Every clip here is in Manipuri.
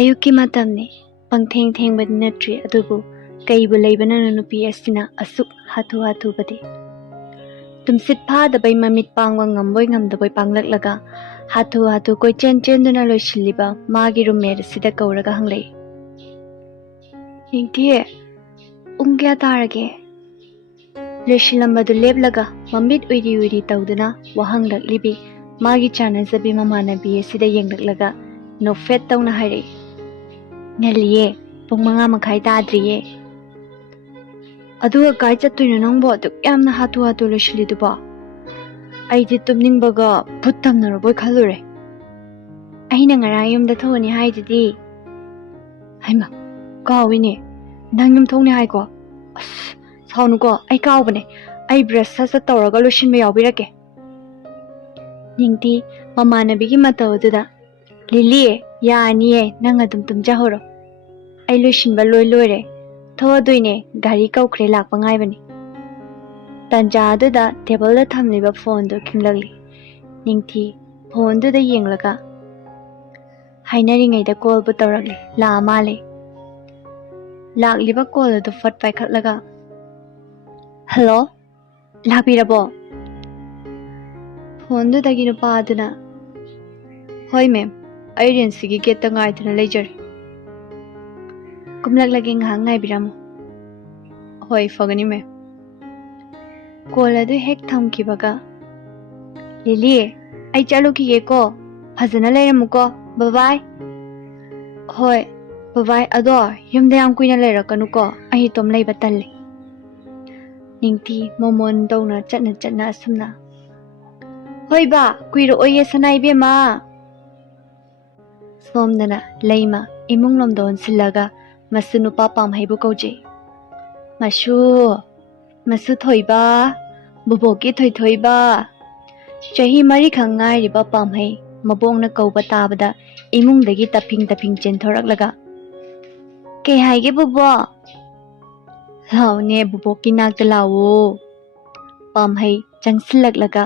ꯑꯌꯨꯛꯀꯤ ꯃꯇꯝꯅꯤ ꯄꯪꯊꯦꯡ ꯊꯦꯡꯕꯗꯤ ꯅꯠꯇ꯭ꯔꯤ ꯑꯗꯨꯕꯨ ꯀꯩꯕꯨ ꯂꯩꯕꯅꯅꯣ ꯅꯨꯄꯤ ꯑꯁꯤꯅ ꯑꯁꯨꯛ ꯍꯥꯊꯨꯕꯗꯤ ꯇꯨꯝꯁꯤꯠ ꯐꯥꯗꯕꯩ ꯃꯃꯤꯠ ꯄꯥꯡꯕ ꯉꯝꯕꯣꯏ ꯉꯝꯗꯕꯣꯏ ꯄꯥꯡꯂꯛꯂꯒ ꯍꯥꯊꯨ ꯀꯣꯏꯆꯦꯟ ꯆꯦꯟꯗꯨꯅ ꯂꯣꯏꯁꯤꯜꯂꯤꯕ ꯃꯥꯒꯤ ꯔꯨꯝꯃꯦꯠ ꯑꯁꯤꯗ ꯀꯧꯔꯒ ꯍꯪꯂꯛꯏ꯫ ꯅꯤꯡꯊꯤ, ꯄꯨꯡ ꯀꯌꯥ ꯇꯥꯔꯒꯦ? ꯂꯣꯏꯁꯤꯜꯂꯝꯕꯗꯨ ꯂꯦꯞꯂꯒ ꯃꯃꯤꯠ ꯎꯏꯔꯤ ꯇꯧꯗꯨꯅ ꯋꯥꯍꯪꯂꯛꯂꯤꯕꯤ ꯃꯥꯒꯤ ꯆꯥꯟꯅꯖꯕꯤ ꯃꯃꯥꯟꯅꯕꯤ ꯑꯁꯤꯗ ꯌꯦꯡꯂꯛꯂꯒ ꯅꯣꯛꯐꯦꯠ ꯇꯧꯅ ꯍꯥꯏꯔꯛꯏ꯫ ꯉꯜꯂꯤꯌꯦ, ꯄꯨꯡ 5:30 ꯇꯥꯗ꯭ꯔꯤꯌꯦ꯫ ꯑꯗꯨꯒ ꯀꯥꯏ ꯆꯠꯇꯣꯏꯅꯣ ꯅꯪꯕꯣ ꯑꯗꯨꯛ ꯌꯥꯝꯅ ꯍꯥꯊꯨ ꯂꯣꯏꯁꯤꯜꯂꯤꯗꯨꯕꯣ? ꯑꯩꯗꯤ ꯇꯨꯝꯅꯤꯡꯕꯒ ꯚꯨꯠ ꯇꯝꯅꯔꯕꯣꯏ ꯈꯜꯂꯨꯔꯦ꯫ ꯑꯩꯅ ꯉꯔꯥꯡ ꯌꯨꯝꯗ ꯊꯣꯛꯑꯅꯤ ꯍꯥꯏꯗꯨꯗꯤ꯫ ꯍꯩꯃꯥ, ꯀꯥꯎꯏꯅꯦ, ꯅꯪ ꯌꯨꯝ ꯊꯣꯛꯅꯤ ꯍꯥꯏꯀꯣ? ꯑꯁ, ꯁꯥꯎꯅꯨꯀꯣ, ꯑꯩ ꯀꯥꯎꯕꯅꯦ꯫ ꯑꯩ ꯕ꯭ꯔꯁ ꯁꯠ ꯇꯧꯔꯒ ꯂꯣꯏꯁꯤꯟꯕ ꯌꯥꯎꯕꯤꯔꯛꯀꯦ꯫ ꯅꯤꯡꯊꯤ ꯃꯃꯥꯟꯅꯕꯤꯒꯤ ꯃꯇꯧ ꯑꯗꯨꯗ, ꯂꯤꯂꯤ, ꯌꯥꯔꯅꯤꯌꯦ, ꯅꯪ ꯑꯗꯨꯝ ꯇꯨꯝꯖꯍꯧꯔꯣ꯫ ꯑꯩ ꯂꯣꯏꯁꯤꯟꯕ ꯂꯣꯏꯔꯦ, ꯊꯣꯛꯑꯗꯣꯏꯅꯦ, ꯒꯥꯔꯤ ꯀꯧꯈ꯭ꯔꯦ, ꯂꯥꯛꯄ ꯉꯥꯏꯕꯅꯤ꯫ ꯇꯟꯖꯥ ꯑꯗꯨꯗ ꯇꯦꯕꯜꯗ ꯊꯝꯂꯤꯕ ꯐꯣꯟꯗꯨ ꯈꯤꯡꯂꯛꯂꯤ꯫ ꯅꯤꯡꯊꯤ ꯐꯣꯟꯗꯨꯗ ꯌꯦꯡꯂꯒ ꯍꯥꯏꯅꯔꯤꯉꯩꯗ ꯀꯣꯜꯕꯨ ꯇꯧꯔꯛꯂꯤ, ꯂꯥꯛꯑ ꯃꯥꯜꯂꯦ꯫ ꯂꯥꯛꯂꯤꯕ ꯀꯣꯜ ꯑꯗꯨ ꯐꯠ ꯄꯥꯏꯈꯠꯂꯒ, ꯍꯜꯂꯣ, ꯂꯥꯛꯄꯤꯔꯕꯣ? ꯐꯣꯟꯗꯨꯗꯒꯤ ꯅꯨꯄꯥ ꯑꯗꯨꯅ, ꯍꯣꯏ ꯃꯦꯝ, ꯑꯩ ꯔꯦꯟꯁꯤꯒꯤ ꯒꯦꯠꯇ ꯉꯥꯏꯗꯨꯅ ꯂꯩꯖꯔꯦ꯫ ꯀꯨꯝꯂꯛꯂꯒꯦ, ꯉꯥꯏꯍꯥꯛ ꯉꯥꯏꯕꯤꯔꯝꯃꯨ꯫ ꯍꯣꯏ, ꯐꯒꯅꯤ ꯃꯦꯝ꯫ ꯀꯣꯜ ꯑꯗꯨ ꯍꯦꯛ ꯊꯝꯈꯤꯕꯒ, ꯂꯤꯂꯤ, ꯑꯩ ꯆꯠꯂꯨꯈꯤꯒꯦꯀꯣ, ꯐꯖꯅ ꯂꯩꯔꯝꯃꯨꯀꯣ, ꯕꯕꯥꯏ꯫ ꯍꯣꯏ ꯕꯕꯥꯏ, ꯑꯗꯣ ꯌꯨꯝꯗ ꯌꯥꯝ ꯀꯨꯏꯅ ꯂꯩꯔꯛꯀꯅꯨꯀꯣ, ꯑꯩ ꯏꯇꯣꯝ ꯂꯩꯕ ꯇꯜꯂꯤ꯫ ꯅꯤꯡꯊꯤ ꯃꯣꯃꯣꯟ ꯇꯧꯅ ꯆꯠꯅ ꯑꯁꯨꯝꯅ, ꯍꯣꯏ ꯕꯥ, ꯀꯨꯏꯔꯛꯑꯣꯏꯌꯦ ꯁꯅꯥ ꯏꯕꯦꯝꯃ꯫ ꯁꯣꯝꯗꯅ ꯂꯩꯃ ꯏꯃꯨꯡ ꯂꯣꯝꯗ ꯑꯣꯟꯁꯤꯜꯂꯒ ꯃꯁꯨ ꯅꯨꯄꯥ ꯄꯥꯝꯍꯩꯕꯨ ꯀꯧꯖꯩ꯫ ꯃꯁꯨ ꯊꯣꯏꯕ, ꯕꯨꯕꯣꯛꯀꯤ ꯊꯣꯏꯊꯣꯏꯕ꯫ ꯆꯍꯤ 4ꯈꯛ ꯉꯥꯏꯔꯤꯕ ꯄꯥꯝꯍꯩ ꯃꯕꯣꯛꯅ ꯀꯧꯕ ꯇꯥꯕꯗ ꯏꯃꯨꯡꯗꯒꯤ ꯇꯞꯐꯤꯡ ꯆꯦꯟꯊꯣꯔꯛꯂꯒ, ꯀꯩ ꯍꯥꯏꯒꯦ ꯕꯨꯕꯣꯛ? ꯂꯥꯛꯑꯣꯅꯦ, ꯕꯨꯕꯣꯛꯀꯤ ꯅꯥꯛꯇ ꯂꯥꯛꯑꯣ꯫ ꯄꯥꯝꯍꯩ ꯆꯪꯁꯤꯜꯂꯛꯂꯒ,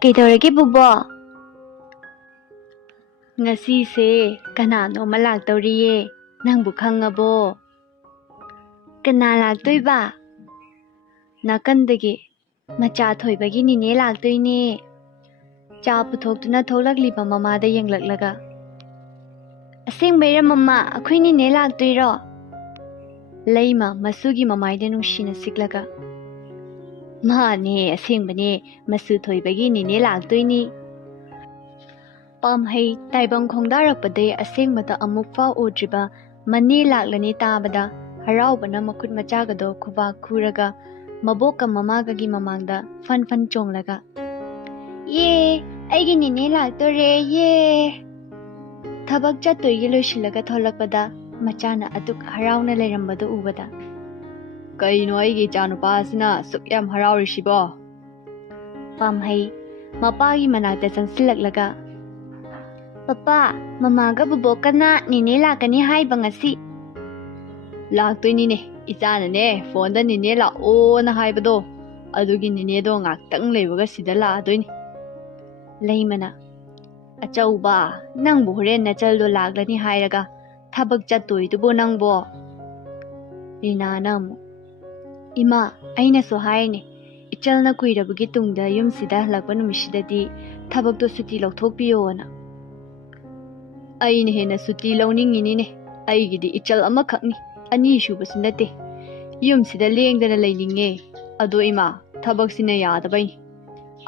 ꯀꯩꯗꯧꯔꯒꯦ ꯕꯨꯕꯣꯛ? ꯉꯁꯤꯁꯦ ꯀꯅꯥꯅꯣꯃ ꯂꯥꯛꯇꯧꯔꯤꯌꯦ, ꯅꯪꯕꯨ ꯈꯪꯉꯕꯣ? ꯀꯅꯥ ꯂꯥꯛꯇꯣꯏꯕ? ꯅꯥꯀꯟꯗꯒꯤ ꯃꯆꯥ ꯊꯣꯏꯕꯒꯤ ꯅꯤꯅꯦ ꯂꯥꯛꯇꯣꯏꯅꯦ꯫ ꯆꯥ ꯄꯨꯊꯣꯛꯇꯨꯅ ꯊꯣꯛꯂꯛꯂꯤꯕ ꯃꯃꯥꯗ ꯌꯦꯡꯂꯛꯂꯒ, ꯑꯁꯦꯡꯕꯩꯔꯥ ꯃꯃꯥ, ꯑꯩꯈꯣꯏ ꯅꯤꯅꯦ ꯂꯥꯛꯇꯣꯏꯔꯣ? ꯂꯩꯃ ꯃꯁꯨꯒꯤ ꯃꯃꯥꯏꯗ ꯅꯨꯡꯁꯤꯅ ꯁꯤꯛꯂꯒ, ꯃꯥꯅꯦ, ꯑꯁꯦꯡꯕꯅꯦ, ꯃꯁꯨ ꯊꯣꯏꯕꯒꯤ ꯅꯤꯅꯦ ꯂꯥꯛꯇꯣꯏꯅꯤ꯫ ꯄꯥꯝꯍꯩ ꯇꯥꯏꯕꯪ ꯈꯣꯡꯗꯥꯔꯛꯄꯗꯩ ꯑꯁꯦꯡꯕꯗ ꯑꯃꯨꯛꯐꯥꯎ ꯎꯗ꯭ꯔꯤꯕ ꯃꯅꯦ ꯂꯥꯛꯂꯅꯤ ꯇꯥꯕꯗ ꯍꯔꯥꯎꯕꯅ ꯃꯈꯨꯠ ꯃꯆꯥꯒꯗꯣ ꯈꯨꯕꯥꯛ ꯈꯨꯔꯒ ꯃꯕꯣꯛꯀ ꯃꯃꯥꯒꯒꯤ ꯃꯃꯥꯡꯗ ꯐꯟ ꯆꯣꯡꯂꯒ, ꯌꯦ, ꯑꯩꯒꯤ ꯅꯤꯅꯦ ꯂꯥꯛꯇꯣꯔꯦ, ꯌꯦ! ꯊꯕꯛ ꯆꯠꯇꯣꯏꯒꯤ ꯂꯣꯏꯁꯤꯜꯂꯒ ꯊꯣꯛꯂꯛꯄꯗ ꯃꯆꯥꯅ ꯑꯗꯨꯛ ꯍꯔꯥꯎꯅ ꯂꯩꯔꯝꯕꯗꯨ ꯎꯕꯗ, ꯀꯩꯅꯣ ꯑꯩꯒꯤ ꯏꯆꯥꯅꯨꯄꯥꯁꯤꯅ ꯁꯨꯛ ꯌꯥꯝ ꯍꯔꯥꯎꯔꯤꯁꯤꯕꯣ? ꯄꯥꯝꯍꯩ ꯃꯄꯥꯒꯤ ꯃꯅꯥꯛꯇ ꯆꯪꯁꯤꯜꯂꯛꯂꯒ, ꯄꯄꯥ, ꯃꯃꯥꯒ ꯕꯨꯕꯣꯛꯀꯅ ꯅꯤꯅꯦ ꯂꯥꯛꯀꯅꯤ ꯍꯥꯏꯕ ꯉꯁꯤ꯫ ꯂꯥꯛꯇꯣꯏꯅꯤꯅꯦ, ꯏꯆꯥꯅꯅꯦ ꯐꯣꯟꯗ ꯅꯤꯅꯦ ꯂꯥꯛꯑꯣꯅ ꯍꯥꯏꯕꯗꯣ, ꯑꯗꯨꯒꯤ ꯅꯤꯅꯦꯗꯣ ꯉꯥꯛꯇꯪ ꯂꯩꯕꯒ ꯁꯤꯗ ꯂꯥꯛꯑꯗꯣꯏꯅꯤ꯫ ꯂꯩꯃꯅ, ꯑꯆꯧꯕ, ꯅꯪꯕꯨ ꯍꯣꯔꯦꯟ ꯅꯆꯜꯗꯣ ꯂꯥꯛꯂꯅꯤ ꯍꯥꯏꯔꯒ ꯊꯕꯛ ꯆꯠꯇꯣꯏꯗꯨꯕꯣ ꯅꯪꯕꯣ? ꯔꯤꯅꯥꯅ ꯑꯃꯨꯛ, ꯏꯃꯥ, ꯑꯩꯅꯁꯨ ꯍꯥꯏꯔꯤꯅꯦ, ꯏꯆꯜꯅ ꯀꯨꯏꯔꯕꯒꯤ ꯇꯨꯡꯗ ꯌꯨꯝꯁꯤꯗ ꯍꯜꯂꯛꯄ ꯅꯨꯃꯤꯠꯁꯤꯗꯗꯤ ꯊꯕꯛꯇꯣ ꯁꯨꯇꯤ ꯂꯧꯊꯣꯛꯄꯤꯌꯣꯅ꯫ ꯑꯩꯅ ꯍꯦꯟꯅ ꯁꯨꯇꯤ ꯂꯧꯅꯤꯡꯉꯤꯅꯤꯅꯦ, ꯑꯩꯒꯤꯗꯤ ꯏꯆꯜ ꯑꯃꯈꯛꯅꯤ, 2 ꯁꯨꯕꯁꯨ ꯅꯠꯇꯦ꯫ ꯌꯨꯝꯁꯤꯗ ꯂꯦꯡꯗꯅ ꯂꯩꯅꯤꯡꯉꯦ, ꯑꯗꯣ ꯏꯃꯥ, ꯊꯕꯛꯁꯤꯅ ꯌꯥꯗꯕꯩꯅꯤ꯫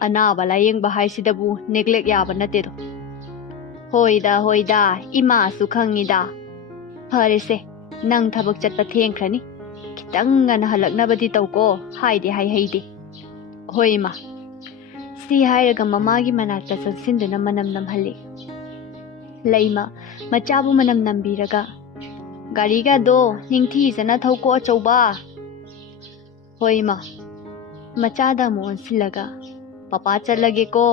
ꯑꯅꯥꯕ ꯂꯥꯌꯦꯡꯕ ꯍꯥꯏꯁꯤꯗꯕꯨ ꯅꯦꯒ꯭ꯂꯦꯛ ꯌꯥꯕ ꯅꯠꯇꯦꯗꯣ꯫ ꯍꯣꯏꯗ, ꯏꯃꯥꯁꯨ ꯈꯪꯉꯤꯗ꯫ ꯐꯔꯦꯁꯦ, ꯅꯪ ꯊꯕꯛ ꯆꯠꯄ ꯊꯦꯡꯈ꯭ꯔꯅꯤ, ꯈꯤꯇꯪ ꯉꯟꯅ ꯍꯜꯂꯛꯅꯕꯗꯤ ꯇꯧꯀꯣ, ꯍꯥꯏꯗꯤ ꯍꯩꯗꯦ꯫ ꯍꯣꯏ ꯏꯃꯥ꯫ ꯁꯤ ꯍꯥꯏꯔꯒ ꯃꯃꯥꯒꯤ ꯃꯅꯥꯛꯇ ꯆꯪꯁꯤꯟꯗꯨꯅ ꯃꯅꯝ ꯅꯝꯍꯜꯂꯤ꯫ ꯂꯩꯃ ꯃꯆꯥꯕꯨ ꯃꯅꯝ ꯅꯝꯕꯤꯔꯒ, ꯒꯥꯔꯤꯒꯗꯣ ꯅꯤꯡꯊꯤꯖꯅ ꯊꯧꯀꯣ ꯑꯆꯧꯕ꯫ ꯍꯣꯏ ꯏꯃꯥ꯫ ꯃꯆꯥꯗ ꯑꯃꯨꯛ ꯑꯣꯟꯁꯤꯜꯂꯒ, ꯄꯄꯥ ꯆꯠꯂꯒꯦꯀꯣ,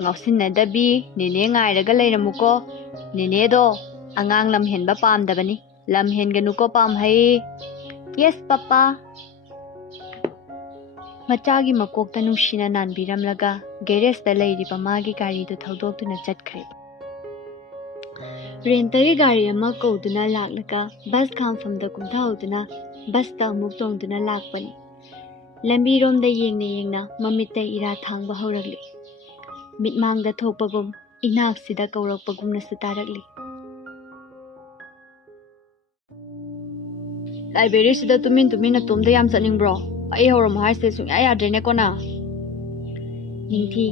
ꯉꯥꯎꯁꯤꯟꯅꯗꯕꯤ ꯅꯤꯅꯦ ꯉꯥꯏꯔꯒ ꯂꯩꯔꯝꯃꯨꯀꯣ, ꯅꯤꯅꯦꯗꯣ ꯑꯉꯥꯡ ꯂꯝ ꯍꯦꯟꯕ ꯄꯥꯝꯗꯕꯅꯤ, ꯂꯝ ꯍꯦꯟꯒꯅꯨꯀꯣ ꯄꯥꯝꯍꯩ꯫ Yes papa. ꯃꯆꯥꯒꯤ ꯃꯀꯣꯛꯇ ꯅꯨꯡꯁꯤꯅ ꯅꯥꯟꯕꯤꯔꯝꯂꯒ ꯒꯦꯔꯦꯖꯇ ꯂꯩꯔꯤꯕ ꯃꯥꯒꯤ ꯒꯥꯔꯤꯗꯨ ꯊꯧꯗꯣꯛꯇꯨꯅ ꯆꯠꯈ꯭ꯔꯦ꯫ ꯔꯦꯟꯇꯒꯤ ꯒꯥꯔꯤ ꯑꯃ ꯀꯧꯗꯨꯅ ꯂꯥꯛꯂꯒ ꯕꯁ ꯈꯥꯝꯐꯝꯗ ꯀꯨꯝꯊꯍꯧꯗꯨꯅ ꯕꯁꯇ ꯑꯃꯨꯛ ꯇꯣꯡꯗꯨꯅ ꯂꯥꯛꯄꯅꯤ. ꯂꯝꯕꯤꯔꯣꯝꯗ ꯌꯦꯡꯅ ꯃꯃꯤꯠꯇ ꯏꯔꯥ ꯊꯥꯡꯕ ꯍꯧꯔꯛꯂꯤ. ꯃꯤꯠꯃꯥꯡꯗ ꯊꯣꯛꯄꯒꯨꯝ ꯏꯅꯥꯛꯁꯤꯗ ꯀꯧꯔꯛꯄꯒꯨꯝꯅꯁꯨ ꯇꯥꯔꯛꯂꯤ. ꯂꯥꯏꯕ꯭ꯔꯦꯔꯤꯁꯤꯗ ꯇꯨꯃꯤꯟ ꯅꯇꯣꯝꯗ ꯌꯥꯝ ꯆꯠꯅꯤꯡꯕ꯭ꯔꯣ? ꯑꯩ ꯍꯧꯔꯝꯃꯣ ꯍꯥꯏꯁꯦ ꯁꯨꯡꯌꯥ ꯌꯥꯗ꯭ꯔꯦꯅꯦꯀꯣ ꯅꯪ. ꯅꯤꯡꯊꯤ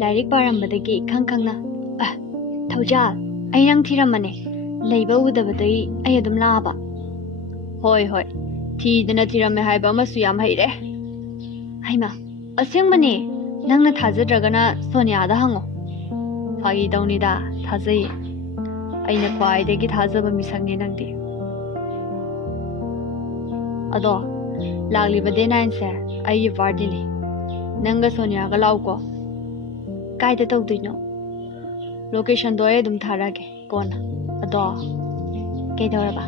ꯂꯥꯏꯔꯤꯛ ꯄꯥꯔꯝꯕꯗꯒꯤ ꯈꯪꯅ ꯊꯧꯖꯥꯜ ꯑꯩ ꯅꯪ ꯊꯤꯔꯝꯕꯅꯦ. ꯂꯩꯕ ꯎꯗꯕꯗꯒꯤ ꯑꯩ ꯑꯗꯨꯝ ꯂꯥꯛꯑꯕ. ꯍꯣꯏ ꯊꯤꯗꯅ ꯊꯤꯔꯝꯃꯦ ꯍꯥꯏꯕ ꯑꯃꯁꯨ ꯌꯥꯝ ꯍꯩꯔꯦ. ꯍꯩꯃꯥ ꯑꯁꯦꯡꯕꯅꯦ. ꯅꯪꯅ ꯊꯥꯖꯗ꯭ꯔꯒꯅ ꯁꯣꯅꯤꯌꯥꯗ ꯍꯪꯉꯣ. ꯐꯥꯒꯤ ꯇꯧꯅꯤꯗ ꯊꯥꯖꯩꯌꯦ. ꯑꯩꯅ ꯈ꯭ꯋꯥꯏꯗꯒꯤ ꯊꯥꯖꯕ ꯃꯤꯁꯛꯅꯦ ꯅꯪꯗꯤ. ꯑꯗꯣ ꯂꯥꯛꯂꯤꯕ ꯗꯦ 9ꯁꯦ ꯑꯩꯒꯤ ꯕꯥꯔꯗꯦꯅꯦ. ꯅꯪꯒ ꯁꯣꯅꯤꯌꯥꯒ ꯂꯥꯛꯎꯀꯣ. ꯀꯥꯏꯗ ꯇꯧꯗꯣꯏꯅꯣ? ꯂꯣꯀꯦꯁꯟꯗꯣ ꯑꯩ ꯑꯗꯨꯝ ꯊꯥꯔꯛꯑꯒꯦ ꯀꯣꯟꯅ. ꯑꯗꯣ ꯀꯩꯗꯧꯔꯕ?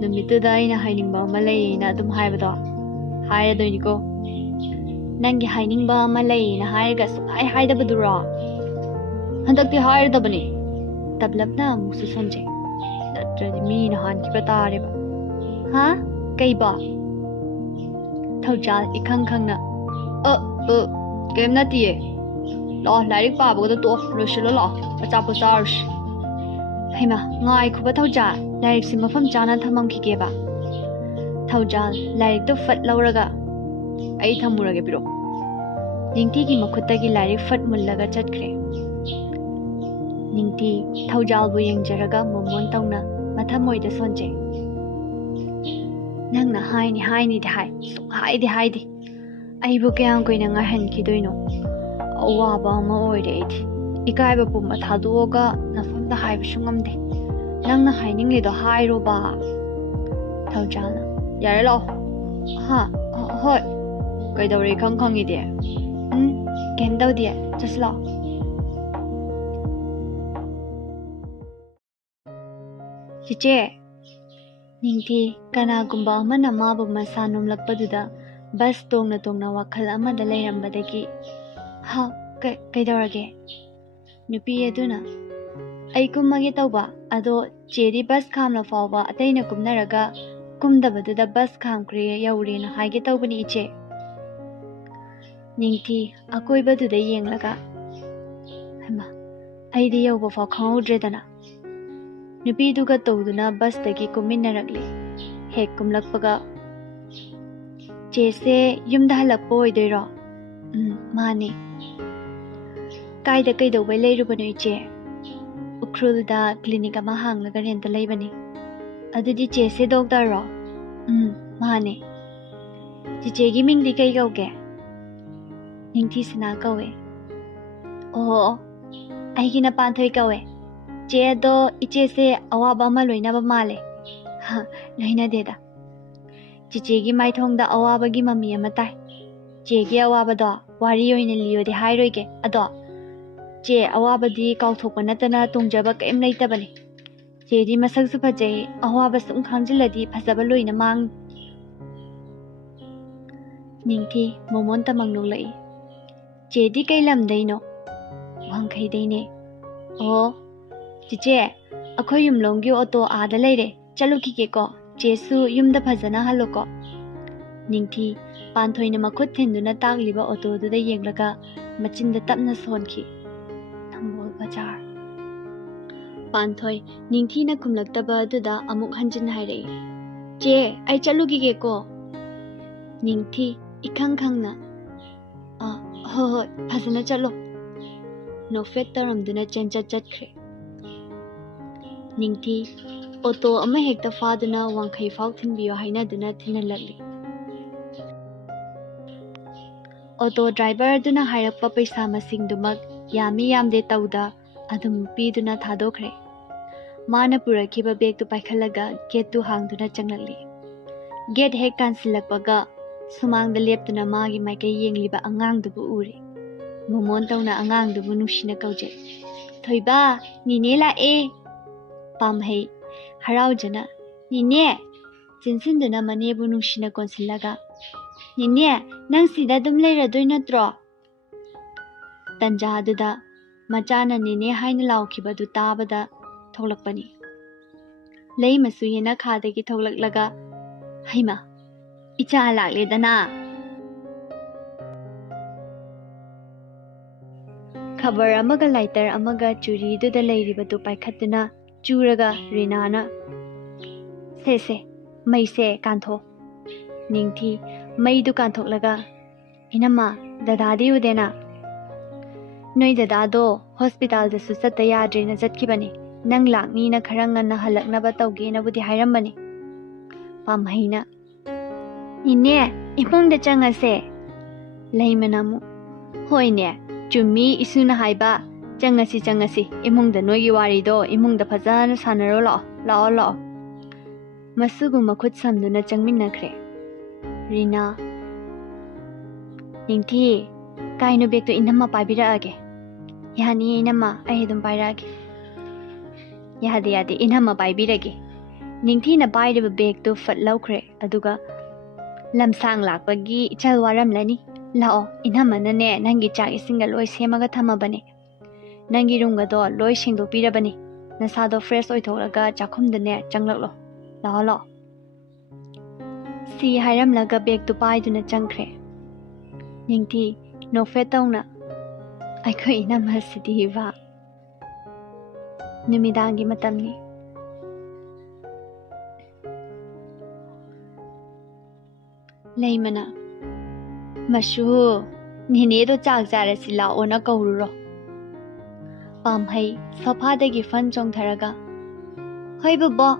ꯅꯨꯃꯤꯠꯇꯨꯗ ꯑꯩꯅ ꯍꯥꯏꯅꯤꯡꯕ ꯑꯃ ꯂꯩꯌꯦꯅ ꯑꯗꯨꯝ ꯍꯥꯏꯕꯗꯣ ꯍꯥꯏꯔꯗꯣꯏꯅꯤꯀꯣ. ꯅꯪꯒꯤ ꯍꯥꯏꯅꯤꯡꯕ ꯑꯃ ꯂꯩꯌꯦꯅ ꯍꯥꯏꯔꯒ ꯁꯨꯡꯍꯥꯏ ꯍꯥꯏꯗꯕꯗꯨꯔꯣ? ꯍꯟꯗꯛꯇꯤ ꯍꯥꯏꯔꯗꯕꯅꯤ. ꯇꯞꯂꯞꯅ ꯑꯃꯨꯛꯁꯨ ꯁꯣꯟꯖꯩ. ꯅꯠꯇ꯭ꯔꯗꯤ ꯃꯤꯅ ꯍꯥꯟꯈꯤꯕ ꯇꯥꯔꯦꯕ. ꯍꯥ? ꯀꯩꯕꯣ? ꯊꯧꯖꯥꯜ ꯏꯈꯪꯅ ꯀꯩꯝ ꯅꯠꯇꯤꯌꯦ. ꯂꯥꯛꯑꯣ ꯂꯥꯏꯔꯤꯛ ꯄꯥꯕꯒꯗ ꯇꯣꯛꯑꯣ. ꯂꯣꯏꯁꯤꯜꯂꯣ ꯂꯥꯛꯑꯣ. ꯑꯆꯥꯄꯣꯠ ꯆꯥꯔꯨꯁꯤ. ꯍꯩꯃꯥ ꯉꯥꯏꯈꯣꯕ ꯊꯧꯖꯥꯜ. ꯂꯥꯏꯔꯤꯛꯁꯤ ꯃꯐꯝ ꯆꯥꯅ ꯊꯝꯃꯝꯈꯤꯒꯦꯕ. ꯊꯧꯖꯥꯜ ꯂꯥꯏꯔꯤꯛꯇꯨ ꯐꯠ ꯂꯧꯔꯒ ꯑꯩ ꯊꯝꯃꯨꯔꯒꯦ ꯄꯤꯔꯛꯑꯣ. ꯅꯤꯡꯊꯤꯒꯤ ꯃꯈꯨꯠꯇꯒꯤ ꯂꯥꯏꯔꯤꯛ ꯐꯠ ꯃꯨꯜꯂꯒ ꯆꯠꯈ꯭ꯔꯦ. ꯅꯤꯡꯊꯤ ꯊꯧꯖꯥꯜꯕꯨ ꯌꯦꯡꯖꯔꯒ ꯃꯣꯃꯣꯟ ꯇꯧꯅ ꯃꯊꯃꯣꯏꯗ ꯁꯣꯟꯖꯩ. ꯅꯪꯅ ꯍꯥꯏꯅꯤꯗꯤ ꯍꯥꯏ. ꯁꯨꯡꯍꯥꯏꯗꯤ ꯍꯥꯏꯗꯦ. ꯑꯩꯕꯨ ꯀꯌꯥꯝ ꯀꯨꯏꯅ ꯉꯥꯏꯍꯟꯈꯤꯗꯣꯏꯅꯣ? ꯑꯋꯥꯕ ꯑꯃ ꯑꯣꯏꯔꯦ ꯑꯩꯗꯤ. ꯏꯀꯥꯏꯕ ꯄꯨꯝꯕ ꯊꯥꯗꯣꯛꯑꯒ ꯅꯐꯝꯗ ꯍꯥꯏꯕꯁꯨ ꯉꯝꯗꯦ. ꯅꯪꯅ ꯍꯥꯏꯅꯤꯡꯂꯤꯗꯣ ꯍꯥꯏꯔꯣꯕ. ꯊꯧꯖꯥꯜꯅ ꯌꯥꯔꯦ ꯂꯥꯛꯑꯣ. ꯍꯣꯏ. ꯀꯩꯗꯧꯔꯦ ꯈꯪꯉꯤꯗꯤ? ꯀꯩꯝ ꯇꯧꯗꯤꯌꯦ. ꯆꯠꯁꯤ ꯂꯥꯛꯑꯣ. ꯆꯤꯆꯦ. ꯅꯤꯡꯊꯤ ꯀꯅꯥꯒꯨꯝꯕ ꯑꯃꯅ ꯃꯥꯕꯨ ꯃꯁꯥ ꯅꯣꯝꯂꯛꯄꯗꯨꯗ ꯕꯁ ꯇꯣꯡꯅ ꯋꯥꯈꯜ ꯑꯃꯗ ꯂꯩꯔꯝꯕꯗꯒꯤ ꯀꯩꯗꯧꯔꯒꯦ? ꯅꯨꯄꯤ ꯑꯗꯨꯅ ꯑꯩ ꯀꯨꯝꯃꯒꯦ ꯇꯧꯕ. ꯑꯗꯣ ꯆꯦꯗꯤ ꯕꯁ ꯈꯥꯝꯂ ꯐꯥꯎꯕ ꯑꯇꯩꯅ ꯀꯨꯝꯅꯔꯒ ꯀꯨꯝꯗꯕꯗꯨꯗ ꯕꯁ ꯈꯥꯝꯈ꯭ꯔꯦ ꯌꯧꯔꯦꯅ ꯍꯥꯏꯒꯦ ꯇꯧꯕꯅꯤ ꯏꯆꯦ. ꯅꯤꯡꯊꯤ ꯑꯀꯣꯏꯕꯗꯨꯗ ꯌꯦꯡꯂꯒ ꯍꯩꯃꯥ ꯑꯩꯗꯤ ꯌꯧꯕ ꯐꯥꯎ ꯈꯪꯍꯧꯗ꯭ꯔꯦꯗꯅ. ꯅꯨꯄꯤꯗꯨꯒ ꯇꯧꯗꯨꯅ ꯕꯁꯇꯒꯤ ꯀꯨꯝꯃꯤꯟꯅꯔꯛꯂꯤ. ꯍꯦꯛ ꯀꯨꯝꯂꯛꯄꯒ ꯆꯦꯁꯦ ꯌꯨꯝꯗ ꯍꯜꯂꯛꯄ ꯑꯣꯏꯗꯣꯏꯔꯣ? ꯃꯥꯅꯦ. ꯀꯥꯏꯗ ꯀꯩꯗꯧꯕꯩ ꯂꯩꯔꯨꯕꯅꯣ ꯏꯆꯦ? ꯎꯈ꯭ꯔꯨꯜꯗ ꯀ꯭ꯂꯤꯅꯤꯛ ꯑꯃ ꯍꯥꯡꯂꯒ ꯔꯦꯟꯇ ꯂꯩꯕꯅꯤ. ꯑꯗꯨꯗꯤ ꯆꯦꯁꯦ ꯗꯣꯛꯇꯔꯔꯣ? ꯃꯥꯅꯦ. ꯆꯤꯆꯦꯒꯤ ꯃꯤꯡꯗꯤ ꯀꯩ ꯀꯧꯒꯦ? ꯅꯤꯡꯊꯤꯁꯅꯥ ꯀꯧꯋꯦ. ꯑꯣ ꯑꯩꯒꯤꯅ ꯄꯥꯟꯊꯣꯏ ꯀꯧꯋꯦ. ꯆꯦ ꯑꯗꯣ ꯏꯆꯦꯁꯦ ꯑꯋꯥꯕ ꯑꯃ ꯂꯣꯏꯅꯕ ꯃꯥꯜꯂꯦ. ꯂꯣꯏꯅꯗꯦꯗ. ꯆꯤꯆꯦꯒꯤ ꯃꯥꯏꯊꯣꯡꯗ ꯑꯋꯥꯕꯒꯤ ꯃꯃꯤ ꯑꯃ ꯇꯥꯏ. ꯆꯦꯒꯤ ꯑꯋꯥꯕꯗꯣ ꯋꯥꯔꯤ ꯑꯣꯏꯅ ಲಿಯೋꯗꯤ ꯍꯥꯏꯔꯣꯏꯒꯦ. ꯑꯗꯣ ꯆꯦ ꯑꯋꯥꯕꯗꯤ ꯀꯥꯎꯊꯣꯛꯄ ꯅꯠꯇꯅ ꯇꯣꯡꯖꯕ ꯀꯩꯝ ꯂꯩꯇꯕꯅꯤ. ꯆꯦꯗꯤ ꯃꯁꯛꯁꯨ ꯐꯖꯩ. ꯑꯋꯥꯕ ꯁꯨꯝ ꯈꯥꯡꯖꯤꯜꯂꯗꯤ ꯐꯖꯕ ꯂꯣꯏꯅ ꯃꯥꯡꯅꯤ. ꯅꯤꯡꯊꯤ ꯃꯣꯃꯣꯟ ꯇꯃꯪ ꯅꯣꯛꯂꯛꯏ. ꯆꯦꯗꯤ ꯀꯩ ꯂꯝꯗꯩꯅꯣ? ꯋꯥꯡꯈꯩꯗꯩꯅꯦ. ꯑꯣ ꯆꯤꯆꯦ ꯑꯩꯈꯣꯏ ꯌꯨꯝꯂꯣꯝꯒꯤ ꯑꯣꯇꯣ ꯑꯥꯗ ꯂꯩꯔꯦ. ꯆꯠꯂꯨꯈꯤꯒꯦꯀꯣ. ꯆꯦꯁꯨ ꯌꯨꯝꯗ ꯐꯖꯅ ꯍꯜꯂꯨꯀꯣ. ꯅꯤꯡꯊꯤ ꯄꯥꯟꯊꯣꯏꯅ ꯃꯈꯨꯠ ꯊꯤꯟꯗꯨꯅ ꯇꯥꯛꯂꯤꯕ ꯑꯣꯇꯣꯗꯨꯗ ꯌꯦꯡꯂꯒ ꯃꯆꯤꯟꯗ ꯇꯞꯅ ꯁꯣꯟꯈꯤ. ꯅꯝꯕꯣꯜ ꯕꯖꯥꯔ. ꯄꯥꯟꯊꯣꯏ ꯅꯤꯡꯊꯤꯅ ꯈꯨꯝꯂꯛꯇꯕ ꯑꯗꯨꯗ ꯑꯃꯨꯛ ꯍꯟꯖꯤꯟ ꯍꯥꯏꯔꯛꯏ. ꯆꯦ ꯑꯩ ꯆꯠꯂꯨꯈꯤꯒꯦꯀꯣ. ꯅꯤꯡꯊꯤ ꯏꯈꯪꯅ ꯍꯣꯏ ꯐꯖꯅ ꯆꯠꯂꯣ. ꯅꯣꯛꯐꯦꯠ ꯇꯧꯔꯝꯗꯨꯅ ꯆꯠꯈ꯭ꯔꯦ. ꯅꯤꯡꯊꯤ ꯑꯣꯇꯣ ꯑꯃ ꯍꯦꯛꯇ ꯐꯥꯗꯨꯅ ꯋꯥꯡꯈꯩ ꯐꯥꯎ ꯊꯤꯟꯕꯤꯌꯣ ꯍꯥꯏꯅꯗꯨꯅ ꯊꯤꯟꯍꯜꯂꯛꯂꯤ. ꯑꯣꯇꯣ ꯗ꯭ꯔꯥꯏꯚꯔ ꯑꯗꯨꯅ ꯍꯥꯏꯔꯛꯄ ꯄꯩꯁꯥ ꯃꯁꯤꯡꯗꯨꯃꯛ ꯌꯥꯝꯃꯤ ꯌꯥꯝꯗꯦ ꯇꯧꯗ ꯑꯗꯨꯝ ꯄꯤꯗꯨꯅ ꯊꯥꯗꯣꯛꯈ꯭ꯔꯦ. ꯃꯥꯅ ꯄꯨꯔꯛꯈꯤꯕ ꯕꯦꯒꯇꯨ ꯄꯥꯏꯈꯠꯂꯒ ꯒꯦꯠꯇꯨ ꯍꯥꯡꯗꯨꯅ ꯆꯪꯂꯛꯂꯤ. ꯒꯦꯠ ꯍꯦꯛ ꯀꯥꯟꯁꯤꯜꯂꯛꯄꯒ ꯁꯨꯃꯥꯡꯗ ꯂꯦꯞꯇꯨꯅ ꯃꯥꯒꯤ ꯃꯥꯏꯀꯩ ꯌꯦꯡꯂꯤꯕ ꯑꯉꯥꯡꯗꯨꯕꯨ ꯎꯔꯦ. ꯃꯣꯃꯣꯟ ꯇꯧꯅ ꯑꯉꯥꯡꯗꯨꯕꯨ ꯅꯨꯡꯁꯤꯅ ꯀꯧꯖꯩ. ꯊꯣꯏꯕ ꯅꯤꯅꯦ ꯂꯥꯛꯑꯦ. ꯄꯥꯝꯍꯩ ꯍꯔꯥꯎꯖꯅ ꯅꯤꯅꯦ ꯆꯤꯟꯁꯤꯟꯗꯨꯅ ꯃꯅꯦꯕꯨ ꯅꯨꯡꯁꯤꯅ ꯀꯣꯟꯁꯤꯜꯂꯒ ꯅꯤꯅꯦ ꯅꯪ ꯁꯤꯗ ꯑꯗꯨꯝ ꯂꯩꯔꯗꯣꯏ ꯅꯠꯇ꯭ꯔꯣ? ꯇꯟꯖꯥꯗꯨꯗ ꯃꯆꯥꯅ ꯅꯤꯅꯦ ꯍꯥꯏꯅ ꯂꯥꯎꯈꯤꯕꯗꯨ ꯇꯥꯕꯗ ꯊꯣꯛꯂꯛꯄꯅꯤ꯫ ꯂꯩ ꯃꯁꯨ ꯌꯦꯅꯈꯥꯗꯒꯤ ꯊꯣꯛꯂꯛꯂꯒ ꯍꯩꯃ ꯏꯆꯥ ꯂꯥꯛꯂꯦꯗꯅ ꯈꯕꯔ ꯑꯃꯒ ꯂꯥꯏꯇꯔ ꯑꯃꯒ ꯆꯨꯔꯤꯗꯨꯗ ꯂꯩꯔꯤꯕꯗꯨ ꯄꯥꯏꯈꯠꯇꯨꯅ ꯆꯨꯔꯒ ꯔꯤꯅꯥꯅ ꯁꯦ ꯃꯩꯁꯦ ꯀꯥꯟꯊꯣꯛ꯫ ꯅꯤꯡꯊꯤ ꯃꯩꯗꯨ ꯀꯥꯟꯊꯣꯛꯂꯒ ꯏꯅꯝꯃ ꯗꯗꯥꯗꯤ ꯎꯗꯦꯅ? ꯅꯣꯏ ꯗꯗꯥꯗꯣ ꯍꯣꯁꯄꯤꯇꯥꯜꯗꯁꯨ ꯆꯠꯇ ꯌꯥꯗ꯭ꯔꯦꯅ ꯆꯠꯈꯤꯕꯅꯤ꯫ ꯅꯪ ꯂꯥꯛꯅꯤꯅ ꯈꯔ ꯉꯟꯅ ꯍꯜꯂꯛꯅꯕ ꯇꯧꯒꯦꯅꯕꯨꯗꯤ ꯍꯥꯏꯔꯝꯕꯅꯤ꯫ ꯄꯥꯝꯍꯩꯅ ꯏꯅꯦ ꯏꯃꯨꯡꯗ ꯆꯪꯉꯁꯦ꯫ ꯂꯩꯃꯅ ꯑꯃꯨꯛ ꯍꯣꯏꯅꯦ ꯆꯨꯝꯃꯤ ꯏꯁꯨꯅ ꯍꯥꯏꯕ ꯆꯪꯉꯁꯤ ꯏꯃꯨꯡꯗ ꯅꯣꯏꯒꯤ ꯋꯥꯔꯤꯗꯣ ꯏꯃꯨꯡꯗ ꯐꯖꯅ ꯁꯥꯟꯅꯔꯣ ꯂꯥꯛꯑꯣ ꯃꯁꯨꯕꯨ ꯃꯈꯨꯠ ꯁꯝꯗꯨꯅ ꯆꯪꯃꯤꯟꯅꯈ꯭ꯔꯦ꯫ ꯔꯤꯅꯥ ꯅꯤꯡꯊꯤ ꯀꯥꯏꯅꯣ ꯕꯦꯒꯇꯣ ꯏꯅꯝꯃ ꯄꯥꯏꯕꯤꯔꯛꯑꯒꯦ꯫ ꯌꯥꯅꯤꯌꯦ ꯏꯅꯝꯃ ꯑꯩ ꯑꯗꯨꯝ ꯄꯥꯏꯔꯛꯑꯒꯦ꯫ ꯌꯥꯗꯦ ꯏꯅꯝꯃ ꯄꯥꯏꯕꯤꯔꯒꯦ꯫ ꯅꯤꯡꯊꯤꯅ ꯄꯥꯏꯔꯤꯕ ꯕꯦꯒꯇꯨ ꯐꯠ ꯂꯧꯈ꯭ꯔꯦ ꯑꯗꯨꯒ ꯂꯝꯁꯥꯡ ꯂꯥꯛꯄꯒꯤ ꯏꯆꯜ ꯋꯥꯔꯝꯂꯅꯤ ꯂꯥꯛꯑꯣ ꯏꯅꯝꯃꯅꯅꯦ ꯅꯪꯒꯤ ꯆꯥꯛ ꯏꯁꯤꯡꯒ ꯂꯣꯏ ꯁꯦꯝꯃꯒ ꯊꯝꯃꯕꯅꯦ꯫ ꯅꯪꯒꯤ ꯔꯨꯝꯒꯗꯣ ꯂꯣꯏ ꯁꯦꯡꯗꯣꯛꯄꯤꯔꯕꯅꯤ꯫ ꯅꯁꯥꯗꯣ ꯐ꯭ꯔꯦꯁ ꯑꯣꯏꯊꯣꯛꯂꯒ ꯆꯥꯛꯈꯨꯝꯗꯅꯦ ꯆꯪꯂꯛꯂꯣ ꯂꯥꯛꯑꯣ ꯁꯤ ꯍꯥꯏꯔꯝꯂꯒ ꯕꯦꯒꯇꯨ ꯄꯥꯏꯗꯨꯅ ꯆꯪꯈ꯭ꯔꯦ꯫ ꯅꯤꯡꯊꯤ ꯅꯣꯛꯐꯦꯠ ꯇꯧꯅ ꯑꯩꯈꯣꯏ ꯏꯅꯝꯃꯁꯤꯗꯤꯕ ꯅꯨꯃꯤꯗꯥꯡꯒꯤ ꯃꯇꯝꯅꯤ꯫ ꯂꯩꯃꯅ ꯃꯁꯨ ꯅꯦꯅꯦꯗꯣ ꯆꯥꯛ ꯆꯥꯔꯁꯤ ꯂꯥꯛꯑꯣꯅ ꯀꯧꯔꯨꯔꯣ꯫ ꯄꯥꯝꯍꯩ ꯁꯣꯐꯥꯗꯒꯤ ꯐꯟ ꯆꯣꯡꯊꯔꯒ ꯍꯣꯏ ꯕꯨꯕꯣ꯫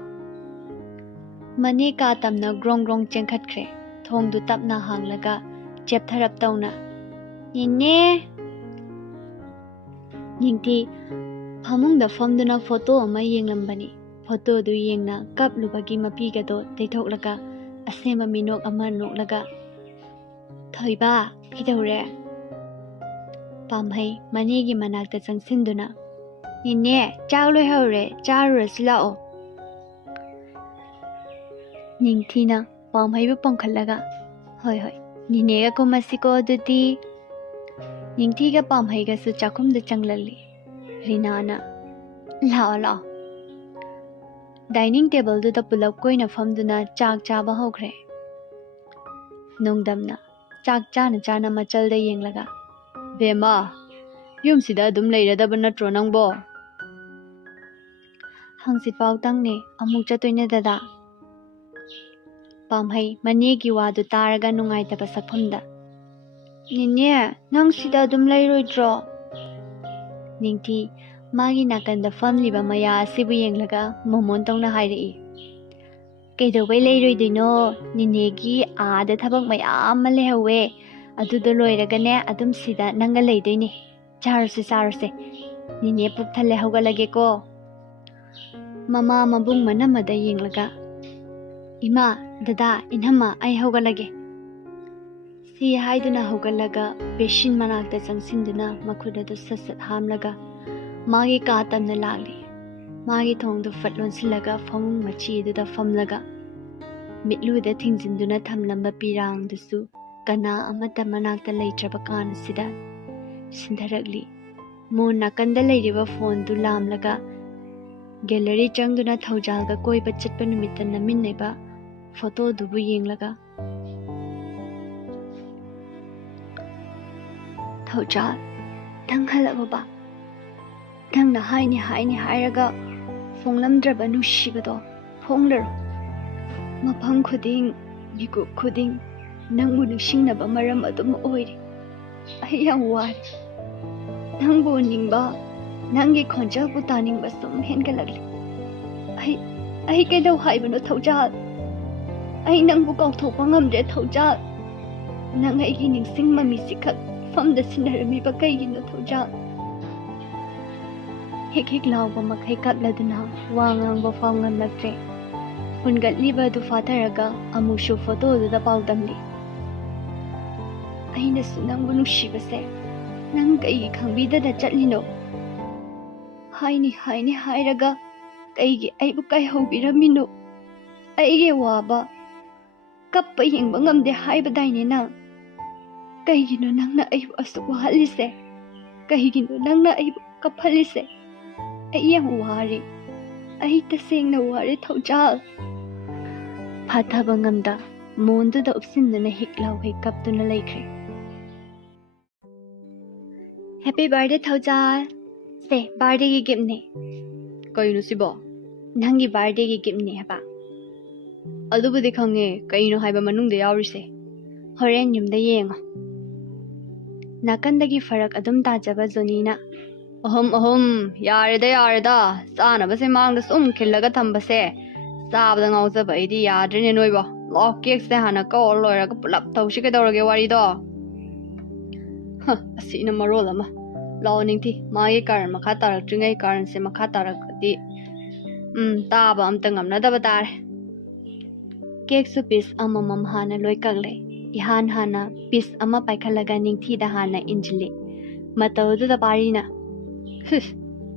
ꯃꯅꯦ ꯀꯥ ꯇꯝꯅ ꯒ꯭ꯔꯣꯡ ꯒ꯭ꯔꯣꯡ ꯆꯦꯟꯈꯠꯈ꯭ꯔꯦ꯫ ꯊꯣꯡꯗꯨ ꯇꯞꯅ ꯍꯥꯡꯂꯒ ꯆꯦꯞꯊꯔꯞ ꯇꯧꯅ ꯅꯦꯅꯦ꯫ ꯅꯤꯡꯊꯤ ꯐꯃꯨꯡꯗ ꯐꯝꯗꯨꯅ ꯐꯣꯇꯣ ꯑꯃ ꯌꯦꯡꯂꯝꯕꯅꯤ꯫ ꯐꯣꯇꯣꯗꯨ ꯌꯦꯡꯅ ꯀꯞꯂꯨꯕꯒꯤ ꯃꯄꯤꯒꯗꯣ ꯇꯩꯊꯣꯛꯂꯒ ꯑꯁꯦꯡꯕ ꯃꯤꯅꯣꯛ ꯑꯃ ꯅꯣꯛꯂꯒ ꯊꯣꯏꯕ ꯀꯩꯗꯧꯔꯦ? ꯄꯥꯝꯍꯩ ꯃꯅꯦꯒꯤ ꯃꯅꯥꯛꯇ ꯆꯪꯁꯤꯟꯗꯨꯅ ꯅꯦꯅꯦ ꯆꯥꯛ ꯂꯣꯏꯍꯧꯔꯦ ꯆꯥꯔꯨꯔꯁꯤ ꯂꯥꯛꯑꯣ꯫ ꯅꯤꯡꯊꯤꯅ ꯄꯥꯝꯍꯩꯕꯨ ꯄꯝꯈꯠꯂꯒ ꯍꯣꯏ ꯅꯦꯅꯦꯒ ꯀꯨꯝꯃꯁꯤꯀꯣ ꯑꯗꯨꯗꯤ꯫ ꯅꯤꯡꯊꯤꯒ ꯄꯥꯝꯍꯩꯒꯁꯨ ꯆꯥꯛꯈꯨꯝꯗ ꯆꯪꯂꯛꯂꯤ꯫ ꯔꯤꯅꯥꯅ ꯂꯥꯛꯑꯣ ꯗꯥꯏꯅꯤꯡ ꯇꯦꯕꯜꯗꯨꯗ ꯄꯨꯂꯞ ꯀꯣꯏꯅ ꯐꯝꯗꯨꯅ ꯆꯥꯛ ꯆꯥꯕ ꯍꯧꯈ꯭ꯔꯦ꯫ ꯅꯣꯡꯗꯝꯅ ꯆꯥꯛ ꯆꯥꯅ ꯃꯆꯜꯗ ꯌꯦꯡꯂꯒ ꯕꯦꯝꯃ ꯌꯨꯝꯁꯤꯗ ꯑꯗꯨꯝ ꯂꯩꯔꯗꯕ ꯅꯠꯇ꯭ꯔꯣ ꯅꯪꯕꯣ? ꯍꯪꯆꯤꯠꯐꯥꯎꯇꯪꯅꯦ ꯑꯃꯨꯛ ꯆꯠꯇꯣꯏꯅꯦ ꯗꯗꯥ꯫ ꯄꯥꯝꯍꯩ ꯃꯅꯦꯒꯤ ꯋꯥꯗꯨ ꯇꯥꯔꯒ ꯅꯨꯡꯉꯥꯏꯇꯕ ꯁꯛꯐꯝꯗ ꯅꯦꯅꯦ ꯅꯪ ꯁꯤꯗ ꯑꯗꯨꯝ ꯂꯩꯔꯣꯏꯗ꯭ꯔꯣ? ꯅꯤꯡꯊꯤ ꯃꯥꯒꯤ ꯅꯥꯀꯟꯗ ꯐꯝꯂꯤꯕ ꯃꯌꯥ ꯑꯁꯤꯕꯨ ꯌꯦꯡꯂꯒ ꯃꯣꯃꯣꯟ ꯇꯧꯅ ꯍꯥꯏꯔꯛꯏ ꯀꯩꯗꯧꯕꯩ ꯂꯩꯔꯣꯏꯗꯣꯏꯅꯣ? ꯅꯦꯅꯦꯒꯤ ꯑꯥꯗ ꯊꯕꯛ ꯃꯌꯥꯝ ꯑꯃ ꯂꯩꯍꯧꯋꯦ ꯑꯗꯨꯗꯣ ꯂꯣꯏꯔꯒꯅꯦ ꯑꯗꯨꯝ ꯁꯤꯗ ꯅꯪꯒ ꯂꯩꯗꯣꯏꯅꯦ꯫ ꯆꯥꯔꯨꯁꯦ ꯅꯦꯅꯦ ꯄꯨꯛ ꯊꯜꯂꯦ ꯍꯧꯒꯠꯂꯒꯦꯀꯣ꯫ ꯃꯃꯥ ꯃꯕꯨꯡ ꯃꯅꯝꯃꯗ ꯌꯦꯡꯂꯒ ꯏꯃꯥ ꯗꯗꯥ ꯏꯅꯝꯃ ꯑꯩ ꯍꯧꯒꯠꯂꯒꯦ ꯁꯤ ꯍꯥꯏꯗꯨꯅ ꯍꯧꯒꯠꯂꯒ ꯕꯦꯁꯤꯟ ꯃꯅꯥꯛꯇ ꯆꯪꯁꯤꯟꯗꯨꯅ ꯃꯈꯨꯠ ꯑꯗꯨ ꯁꯠ ꯍꯥꯝꯂꯒ ꯃꯥꯒꯤ ꯀꯥ ꯇꯝꯅ ꯂꯥꯛꯂꯤ꯫ ꯃꯥꯒꯤ ꯊꯣꯡꯗꯨ ꯐꯠ ꯂꯣꯟꯁꯤꯜꯂꯒ ꯐꯃꯨꯡ ꯃꯆꯤꯗꯨꯗ ꯐꯝꯂꯒ ꯃꯤꯠꯂꯨꯗ ꯊꯤꯡꯖꯤꯟꯗꯨꯅ ꯊꯝꯂꯝꯕ ꯄꯤꯔꯥꯡꯗꯨꯁꯨ ꯀꯅꯥ ꯑꯃꯠꯇ ꯃꯅꯥꯛꯇ ꯂꯩꯇ꯭ꯔꯕ ꯀꯥꯟ ꯑꯁꯤꯗ ꯁꯤꯟꯊꯔꯛꯂꯤ꯫ ꯃꯣꯟ ꯅꯥꯀꯟꯗ ꯂꯩꯔꯤꯕ ꯐꯣꯟꯗꯨ ꯂꯥꯝꯂꯒ ꯒꯦꯂꯔꯤ ꯆꯪꯗꯨꯅ ꯊꯧꯖꯥꯜꯒ ꯀꯣꯏꯕ ꯆꯠꯄ ꯅꯨꯃꯤꯠꯇ ꯅꯝꯃꯤꯟꯅꯕ ꯐꯣꯇꯣꯗꯨꯕꯨ ꯌꯦꯡꯂꯒ ꯊꯧꯖꯥꯜ ꯅꯪ ꯍꯜꯂꯛꯑꯕ? ꯅꯪꯅ ꯍꯥꯏꯅꯤ ꯍꯥꯏꯔꯒ ꯐꯣꯡꯂꯝꯗ꯭ꯔꯕ ꯅꯨꯡꯁꯤꯕꯗꯣ ꯐꯣꯡꯂꯔꯣ꯫ ꯃꯐꯝ ꯈꯨꯗꯤꯡ ꯃꯤꯀꯨꯞ ꯈꯨꯗꯤꯡ ꯅꯪꯕꯨ ꯅꯤꯡꯁꯤꯡꯅꯕ ꯃꯔꯝ ꯑꯗꯨꯝ ꯑꯣꯏꯔꯤ꯫ ꯑꯩ ꯌꯥꯝ ꯋꯥꯔꯦ꯫ ꯅꯪꯕꯨ ꯎꯅꯤꯡꯕ ꯅꯪꯒꯤ ꯈꯣꯟꯖꯦꯜꯕꯨ ꯇꯥꯅꯤꯡꯕ ꯁꯨꯝ ꯍꯦꯟꯒꯠꯂꯛꯂꯤ꯫ ꯑꯩ ꯀꯩꯗꯧ ꯍꯥꯏꯕꯅꯣ ꯊꯧꯖꯥꯜ? ꯑꯩ ꯅꯪꯕꯨ ꯀꯥꯎꯊꯣꯛꯄ ꯉꯝꯗ꯭ꯔꯦ ꯊꯧꯖꯥꯜ꯫ ꯅꯪ ꯑꯩꯒꯤ ꯅꯤꯡꯁꯤꯡ ꯃꯃꯤꯁꯤꯈꯛ ꯃꯐꯝꯗ ꯁꯤꯟꯅꯔꯝꯃꯤꯕ ꯀꯩꯒꯤꯅꯣ ꯊꯧꯖꯥꯜ? ꯍꯦꯛ ꯂꯥꯎꯕ ꯃꯈꯩ ꯀꯞꯂꯗꯨꯅ ꯋꯥ ꯉꯥꯡꯕ ꯐꯥꯎ ꯉꯝꯂꯛꯇ꯭ꯔꯦ꯫ ꯐꯨꯟꯒꯠꯂꯤꯕ ꯑꯗꯨ ꯐꯥꯊꯔꯒ ꯑꯃꯨꯛꯁꯨ ꯐꯣꯇꯣꯗꯨꯗ ꯄꯥꯎꯗꯝꯂꯤ꯫ ꯑꯩꯅꯁꯨ ꯅꯪꯕꯨ ꯅꯨꯡꯁꯤꯕꯁꯦ ꯅꯪ ꯀꯩꯒꯤ ꯈꯪꯕꯤꯗꯅ ꯆꯠꯂꯤꯅꯣ? ꯍꯥꯏꯅꯤ ꯍꯥꯏꯔꯒ ꯀꯩꯒꯤ ꯑꯩꯕꯨ ꯀꯥꯏꯍꯧꯕꯤꯔꯝꯃꯤꯅꯣ? ꯑꯩꯒꯤ ꯋꯥꯕ ꯀꯞꯄ ꯌꯦꯡꯕ ꯉꯝꯗꯦ ꯍꯥꯏꯕꯗꯥꯏꯅꯦ ꯅꯪ? ꯀꯩꯒꯤꯅꯣ ꯅꯪꯅ ꯑꯩꯕꯨ ꯑꯁꯨꯛ ꯋꯥꯍꯜꯂꯤꯁꯦ? ꯀꯩꯒꯤꯅꯣ ꯅꯪꯅ ꯑꯩꯕꯨ ꯀꯞꯍꯜꯂꯤꯁꯦ? ꯑꯩ ꯌꯥꯝ ꯋꯥꯔꯦ꯫ Ai tasengna wari thawjal. Phathaba ngamda monduda upsinduna hiklau hai kaptuna laikre. Happy birthday thawjal. Say birthday gi gift ne. Kaino sibo? Nangi birthday gi gift ne haba. Adubudi khange kaino haiba manungda yawrise. Horen yumda yengo. Nakandagi farak adum tajaba zonina. Ahum yareda sana base mangda sum khillaga thambase sabda ngauza baidi yadrene noiba lo cake se hana ka loira ka pulap thaushi ke dorage wari do asina marola ma lo ningthi magi karan makha tarak tringai karan se makha tarak di taba amta ngamna da batare Cake su piece amamam hana loi kagle ihan hana piece ama paikhalaga ningthi da hana injili matawdu da parina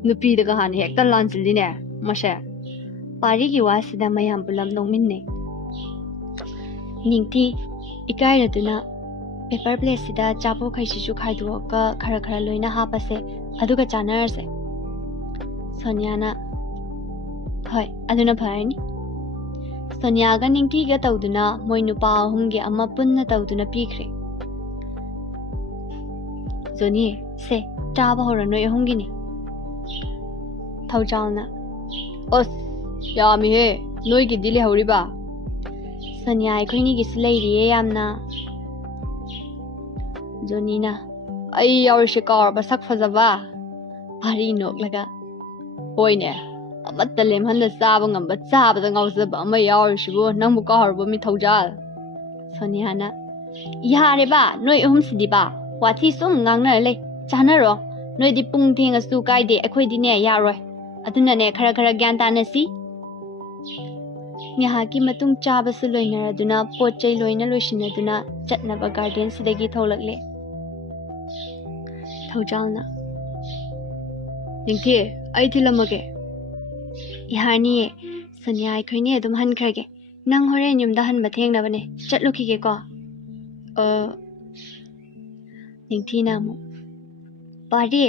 nupi da hana hekta lanchili ne mashe Pari gi wasida mayam pulam nongminne Ningthi ikairaduna paper plate sida chapo khaisisu khaidu ka khara loina hapase aduga chanarse Sonia na Hoi aduna phani Sonia ga ningthi ga tawduna moi nupa ahumge amma punna tawduna pikre Zoni se chaba hora noi ahumgi ni Thawjalna Os Yami he noi gi dile horiba Sonia aikoini gi silairiye yamna Zonina ai yawrishe kawar ba sak fajaba Pari noklaga hoine amatta lemhan da saba ngamba saba da ngauzaba ama yawrishigo nangbu kawar ba mi thawjal Sonia na Yare ba noi sidi ba wathi sum ngangna le chanaro noi di pung thenga su kaide akhoi di ne yaroi aduna ne khara gyan ta na si Nyaha ki matung chaba su loinara duna pochai loina loishina duna chatnaba garden sidagi tholakle Thawjalna ningthi ai thilamage Ihani Sonia aikoini adum hankrage nang horen yumda hanba thengnabane chatlukige ko Ningthi namu Pari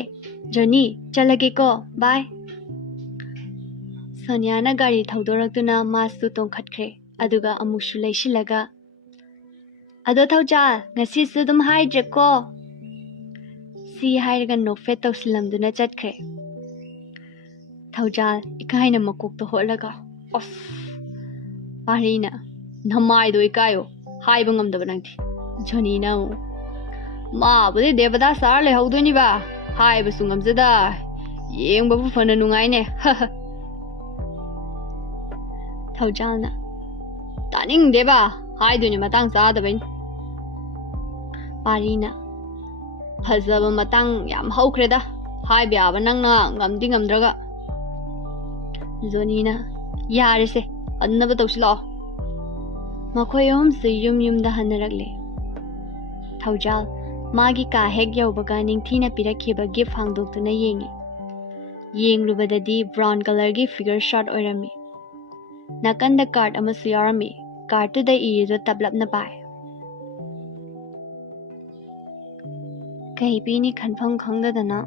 Johnny chalage ko bye Sonia na gari thawdoraktuna masu tongkhatkre aduga amushu leishilaga Ado thawjal ngasi su dum haidre ko Si hairaga nokfe tawsilamduna chatkre Thawjal ikaina makok to holaga Os Parina namai do ikayo haiba ngamdaba nangthi Johnny na Ma budi debada sar le hawdoni ba haiba su ngamjada yengba bu fana nungai ne Thawjalna Taning deba haiduni matang saadabain Parina Fazaba matang yam haukreda haiba yaba nangna ngamdi ngamdraga Zonina yarise annaba tawsila Makhoi su yumda hanaragle Thawjal magi ka hek yawbaga ningthina pirakhiba gift hangdoktuna yengi yenglubadadi brown color gi figure shot oirami Nakanda card amasu yarami card to the irido tablapna pai Kai bini khanpham khangdadana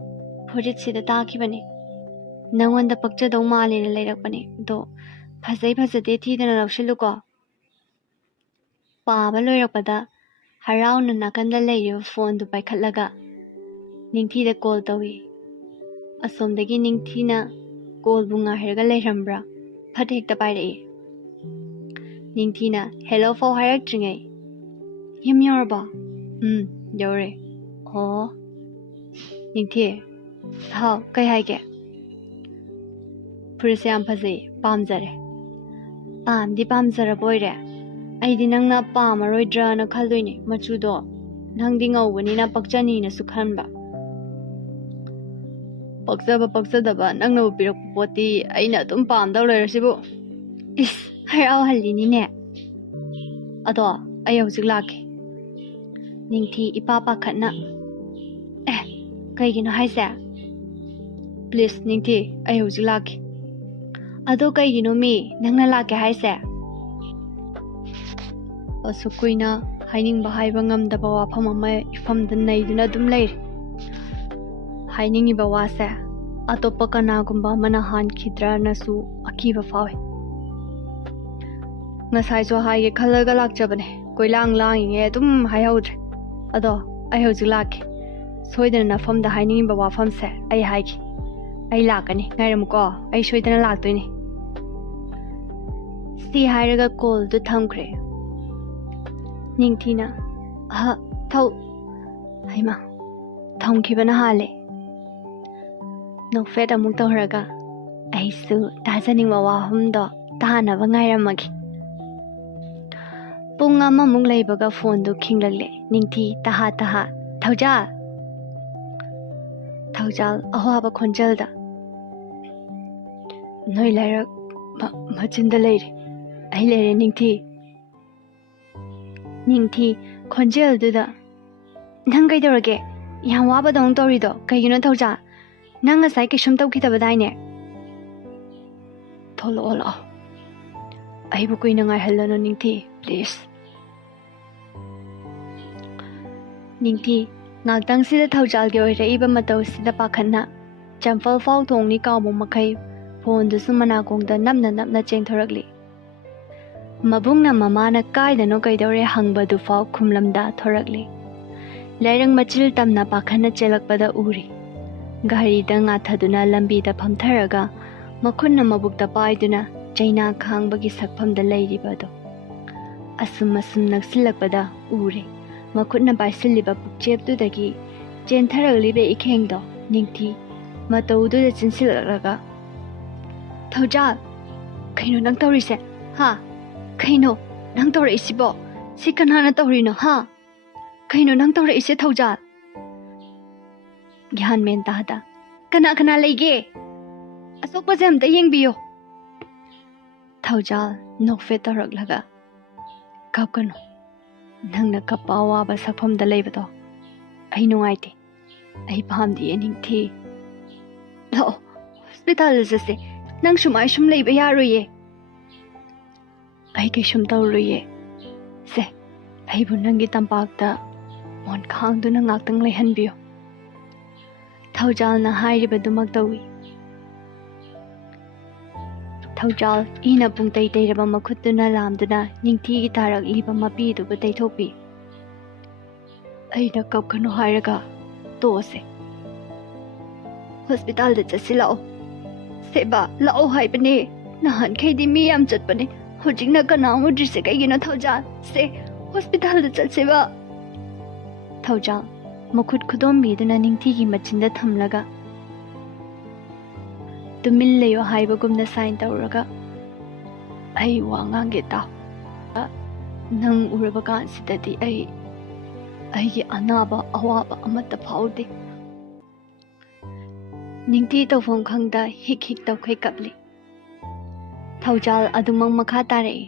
phurit sida takhibane Nangwanda pakcha dong male leirakpane do phasai phasate thidana lawshiluko Paaba loirakpada harauna nakanda leiyo phone du paikhatlaga Ningthi da call tawi Asomdagi ningthina call bunga herga leirambra Phat hekta pairai Ningthina hello for hayak tringai Yam yorba yore Oh Ningthi How kai haike Purise am phasai pamjare Di pamjara boire Aidi nangna pamaroidra na khaldoine machudo nangdi ngawbani na pakchani na sukhanba Paksadaba nangna pirak poti aina tum pamdaw leirasibu Is harau halini ne Ado ay hawjik laki Ningthi ipapa khatna Kaigino haise Please ningthi ay hawjik laki Ado kaigino mi nangna lake haise Asukuina hainingba haiba ngamdaba wafam ama ifamda naiduna dum leir Hainingiba wase ꯑꯇꯣꯞꯄ ꯀꯅꯥꯒꯨꯝꯕ ꯑꯃꯅ ꯍꯥꯟꯈꯤꯗ꯭ꯔꯅꯁꯨ ꯑꯀꯤꯕ ꯐꯥꯎꯏ ꯉꯁꯥꯏꯁꯨ ꯍꯥꯏꯒꯦ ꯈꯜꯂꯒ ꯂꯥꯛꯆꯕꯅꯦ ꯀꯣꯏꯂꯥꯡ ꯂꯥꯡꯉꯤꯉꯩ ꯑꯗꯨꯝ ꯍꯥꯏꯍꯧꯗ꯭ꯔꯦ ꯑꯗꯣ ꯑꯩ ꯍꯧꯖꯤꯛ ꯂꯥꯛꯀꯦ ꯁꯣꯏꯗꯅ ꯅꯐꯝꯗ ꯍꯥꯏꯅꯤꯡꯉꯤꯕ ꯋꯥꯐꯝꯁꯦ ꯑꯩ ꯍꯥꯏꯒꯦ ꯑꯩ ꯂꯥꯛꯀꯅꯤ ꯉꯥꯏꯔꯝꯃꯨꯀꯣ ꯑꯩ ꯁꯣꯏꯗꯅ ꯂꯥꯛꯇꯣꯏꯅꯤ ꯁꯤ ꯍꯥꯏꯔꯒ ꯀꯣꯜꯗꯨ ꯊꯝꯈ꯭ꯔꯦ ꯅꯤꯡꯊꯤꯅ ꯍꯩꯃꯥ ꯊꯝꯈꯤꯕꯅ ꯍꯥꯜꯂꯦ ꯅꯣꯛꯐꯦꯠ ꯑꯃꯨꯛ ꯇꯧꯔꯒ ꯑꯩꯁꯨ ꯇꯥꯖꯅꯤꯡꯕ ꯋꯥꯐꯝꯗꯣ ꯇꯥꯅꯕ ꯉꯥꯏꯔꯝꯃꯒꯦ ꯄꯨꯡ ꯑꯃꯃꯨꯛ ꯂꯩꯕꯒ ꯐꯣꯟꯗꯨ ꯈꯤꯡꯂꯛꯂꯦ ꯅꯤꯡꯊꯤ ꯇꯍꯥ ꯊꯧꯖꯥꯜ ꯑꯋꯥꯕ ꯈꯣꯟꯖꯦꯜꯗ ꯅꯣꯏ ꯂꯩꯔꯛ ꯃꯆꯤꯟꯗ ꯂꯩꯔꯦ ꯑꯩ ꯂꯩꯔꯦ ꯅꯤꯡꯊꯤ ꯈꯣꯟꯖꯦꯜꯗꯨꯗ ꯅꯪ ꯀꯩꯗꯧꯔꯒꯦ ꯌꯥꯝ ꯋꯥꯕꯗꯧꯅ ꯇꯧꯔꯤꯗꯣ ꯀꯩꯒꯤꯅꯣ ꯊꯧꯖꯥꯜ ꯅꯪ ꯉꯁꯥꯏ ꯀꯩꯁꯨꯝ ꯇꯧꯈꯤꯗꯕꯗꯥꯏꯅꯦ ꯊꯣꯛꯂꯛꯑꯣ ꯂꯥꯛꯑꯣ ꯑꯩꯕꯨ ꯀꯨꯏꯅ ꯉꯥꯏꯍꯜꯂꯅꯨ ꯅꯤꯡꯊꯤ ꯄ꯭ꯂꯤꯖ ꯅꯤꯡꯊꯤ ꯉꯥꯛꯇꯪꯁꯤꯗ ꯊꯧꯖꯥꯜꯒꯤ ꯑꯣꯏꯔꯛꯏꯕ ꯃꯇꯧꯁꯤꯗ ꯄꯥꯈꯠꯅ ꯆꯝꯐꯜ ꯐꯥꯎ ꯊꯣꯡꯅꯤ ꯀꯥꯎꯕ ꯃꯈꯩ ꯐꯣꯟꯗꯨꯁꯨ ꯃꯅꯥꯀꯣꯡꯗ ꯅꯞꯅ ꯆꯦꯟꯊꯣꯔꯛꯂꯤ ꯃꯕꯨꯡꯅ ꯃꯃꯥꯅ ꯀꯥꯏꯗꯅꯣ ꯀꯩꯗꯧꯔꯦ ꯍꯪꯕꯗꯨꯐꯥꯎ ꯈꯨꯝꯂꯝꯗ ꯊꯣꯔꯛꯂꯤ ꯂꯩꯔꯪ ꯃꯆꯤꯜ ꯇꯝꯅ ꯄꯥꯈꯠꯅ ꯆꯦꯜꯂꯛꯄꯗ ꯎꯔꯤ ꯒꯥꯔꯤꯗ ꯉꯥꯊꯗꯨꯅ ꯂꯝꯕꯤꯗ ꯐꯝꯊꯔꯒ ꯃꯈꯨꯠꯅ ꯃꯕꯨꯛꯇ ꯄꯥꯏꯗꯨꯅ ꯆꯩꯅꯥ ꯈꯥꯡꯕꯒꯤ ꯁꯛꯐꯝꯗ ꯂꯩꯔꯤꯕꯗꯣ ꯑꯁꯨꯝ ꯅꯛꯁꯤꯜꯂꯛꯄꯗ ꯎꯔꯦ ꯃꯈꯨꯠꯅ ꯄꯥꯏꯁꯤꯜꯂꯤꯕ ꯄꯨꯛꯆꯦꯞꯇꯨꯗꯒꯤ ꯆꯦꯟꯊꯔꯛꯂꯤꯕ ꯏꯈꯦꯡꯗꯣ ꯅꯤꯡꯊꯤ ꯃꯇꯧꯗꯨꯗ ꯆꯤꯟꯁꯤꯜꯂꯛꯂꯒ ꯊꯧꯖꯥꯜ ꯀꯩꯅꯣ ꯅꯪ ꯇꯧꯔꯤꯁꯦ ꯍꯥ ꯀꯩꯅꯣ ꯅꯪ ꯇꯧꯔꯛꯏꯁꯤꯕꯣ ꯁꯤ ꯀꯅꯥꯅ ꯇꯧꯔꯤꯅꯣ ꯍꯥ ꯀꯩꯅꯣ ꯅꯪ ꯇꯧꯔꯛꯏꯁꯦ ꯊꯧꯖꯥꯜ ꯒ꯭ꯌꯥꯟ ꯃꯦꯟ ꯇꯥꯗ ꯀꯅꯥ ꯂꯩꯒꯦ ꯑꯁꯣꯛꯄꯁꯦ ꯑꯝꯇ ꯌꯦꯡꯕꯤꯌꯣ ꯊꯧꯖꯥꯜ ꯅꯣꯛꯐꯦꯠ ꯇꯧꯔꯛꯂꯒ ꯀꯞꯀꯅꯨ ꯅꯪꯅ ꯀꯞꯄ ꯑꯋꯥꯕ ꯁꯛꯐꯝꯗ ꯂꯩꯕꯗꯣ ꯑꯩ ꯅꯨꯡꯉꯥꯏꯇꯦ ꯑꯩ ꯄꯥꯝꯗꯤꯌꯦ ꯅꯤꯡꯊꯤ ꯂꯥꯛꯑꯣ ꯍꯣꯁꯄꯤꯇꯥꯜꯗ ꯆꯠꯁꯦ ꯅꯪ ꯁꯨꯃꯥꯏ ꯁꯨꯝ ꯂꯩꯕ ꯌꯥꯔꯣꯏꯌꯦ ꯑꯩ ꯀꯩꯁꯨꯝ ꯇꯧꯔꯣꯏꯌꯦ ꯁꯦ ꯑꯩꯕꯨ ꯅꯪꯒꯤ ꯇꯝꯄꯥꯛꯇ ꯃꯣꯟ ꯈꯥꯡꯗꯨꯅ ꯉꯥꯛꯇꯪ ꯂꯩꯍꯟꯕꯤꯌꯨ ꯊꯧꯖꯥꯜꯅ ꯍꯥꯏꯔꯤꯕꯗꯨꯃꯛ ꯇꯧꯏ ꯊꯧꯖꯥꯜ ꯏꯅ ꯄꯨꯡꯇꯩ ꯇꯩꯔꯕ ꯃꯈꯨꯠꯇꯨꯅ ꯂꯥꯝꯗꯨꯅ ꯅꯤꯡꯊꯤꯒꯤ ꯇꯥꯔꯛꯂꯤꯕ ꯃꯄꯤꯗꯨꯕꯨ ꯇꯩꯊꯣꯛꯄꯤ ꯑꯩꯅ ꯀꯞꯀꯅꯨ ꯍꯥꯏꯔꯒ ꯇꯣꯛꯑꯁꯦ ꯍꯣꯁꯄꯤꯇꯥꯜꯗ ꯆꯠꯁꯤ ꯂꯥꯛꯑꯣ ꯁꯦꯕꯥ ꯂꯥꯛꯑꯣ ꯍꯥꯏꯕꯅꯦ ꯅꯍꯥꯟꯈꯩꯗꯤ ꯃꯤ ꯌꯥꯝ ꯆꯠꯄꯅꯦ ꯍꯧꯖꯤꯛꯅ ꯀꯅꯥ ꯎꯗ꯭ꯔꯤꯁꯦ ꯀꯩꯒꯤꯅꯣ ꯊꯧꯖꯥꯜ ꯁꯦ ꯍꯣꯁꯄꯤꯇꯥꯜꯗ ꯆꯠꯁꯦꯕ ꯊꯧꯖꯥꯜ ꯃꯈꯨꯠ ꯈꯨꯗꯣꯝꯕꯤꯗꯨꯅ ꯅꯤꯡꯊꯤꯒꯤ ꯃꯆꯤꯟꯗ ꯊꯝꯂꯒ ꯇꯨꯃꯤꯟ ꯂꯩꯌꯣ ꯍꯥꯏꯕꯒꯨꯝꯅ ꯁꯥꯏꯟ ꯇꯧꯔꯒ ꯑꯩ ꯋꯥ ꯉꯥꯡꯒꯦ ꯇꯥꯎ ꯅꯪ ꯎꯔꯕ ꯀꯥꯟꯁꯤꯗꯗꯤ ꯑꯩꯒꯤ ꯑꯅꯥꯕ ꯑꯋꯥꯕ ꯑꯃꯠꯇ ꯐꯥꯎꯗꯦ ꯅꯤꯡꯊꯤ ꯇꯧꯐꯝ ꯈꯪꯗ ꯍꯤꯛ ꯇꯧꯈꯩ ꯀꯞꯂꯤ ꯊꯧꯖꯥꯜ ꯑꯗꯨꯃꯛ ꯃꯈꯥ ꯇꯥꯔꯛꯏ